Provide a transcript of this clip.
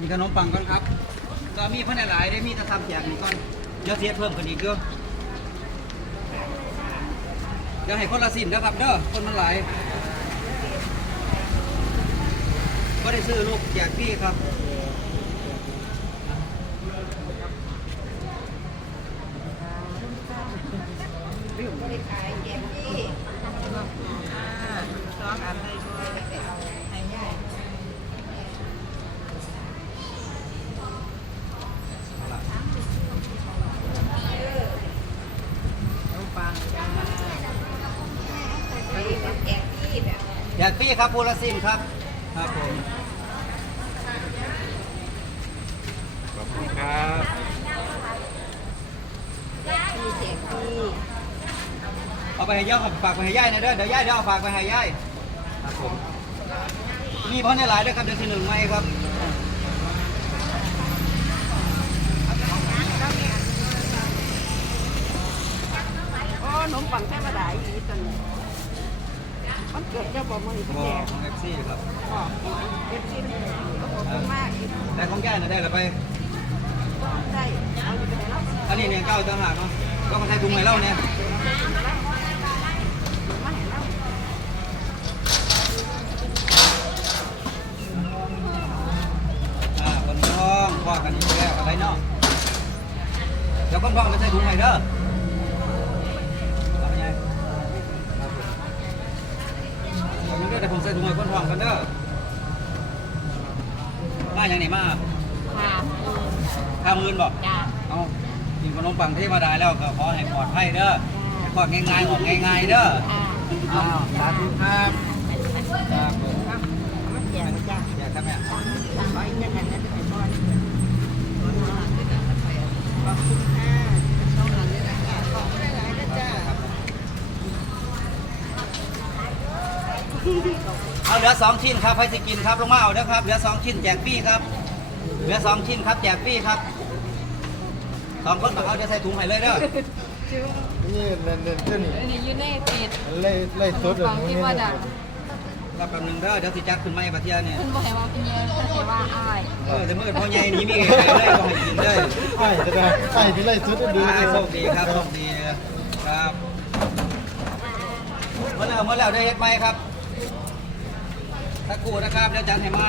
มีขนมปังก่อนครับก็มีพันหลายๆได้มีจะทำแจกนี่ก่อนเดี๋ยวเสียเพิ่มกันอีกเด้อเดี๋ยวให้คนละสินนะครับเด้อคนมันหลายก็ได้ซื้อลูกแจกพี่ครับสองอันเลยก็ให้ย่ายเอาปังจ้าไปแจกพี่ แบบแจกพี่ครับพูละสินครับ ครับผม ขอบคุณครับพี่แจกพี่เอาไปให้ย่าฝากไปให้ย่ายหนะเด้อ เดี๋ยวย่ายเดี๋ยวเอาฝากไปให้ย่ายครับผม มีพันหลายๆด้วยครับเดือนที่หนึ่งไหมครับโอ้ขนมปังแค่มาได้อีกตันมัน เกิดจะบอกมันอีกบอแจกกของแท็กซี่ครับบอกเอฟซีขอบคุณมากได้ของย่ายนะได้หรือไป ได้เอาไปให้เราอันนี้เนี่ยเก้าต่างหากเนาะก็คนไทยถุงไหนเล่าเนี่ยมาให้เราอ่าคนท้องพ่อกันอีกแล้วอะไรเนาะเดี๋ยวคนท้องไม่ใช่ถุงไหนเด้อเอาไปไงครับผมผมยังได้แต่ผมใส่ ถุงให้คนท้องกันเด้อมาอย่างนี้มาค่ะข้ามเงินบอกจ้าเอากินขนมปังเทวดาแล้วก็ขอให้ปลอดภัยเด้อให้ปลอดง่ายๆออกง่ายๆเด้อค่ะอ้าวสาธุครับครับผม มาแจกจ้า อยากทำเนี่ย ขออีกนิดนึงนะจะไปก่อนขอบคุณค่ะต้องหันเลยนะจ้าขอบคุณหลายๆนะจ้า เอาเหลือสองชิ้นครับใครจะกินครับลงมาเอาเด้อครับเหลือสองชิ้นแจกฟรีครับ เหลือสองชิ้นครับแจกฟรีครับสองคนมาเอาจะใส่ถุงให้เลยเด้อนี่เล่นเล่นเจ้านี่อันนี้อยู่ในเพจไล่ไล่สดฟังที่ว่าดังรับแป๊บหนึงเด้อเดี๋ยวสิจัดขึ้นมาให้ประเทศเนี่ยเพิ่นบอกให้ว่าเป็นเยอะเพิ่นให้ว่าอ้ายเออจะมืดเพราะใหญ่นี้มีใครเลยก็ให้กินเลยไอ้จะได้ไอ้ที่ไล่สดดูอ่าโชคดีครับโชคดีครับเมื่อแล้วเมื่อแล้วได้เฮ็ดไหมครับ ตะกูนะครับแล้วจันให้ไม้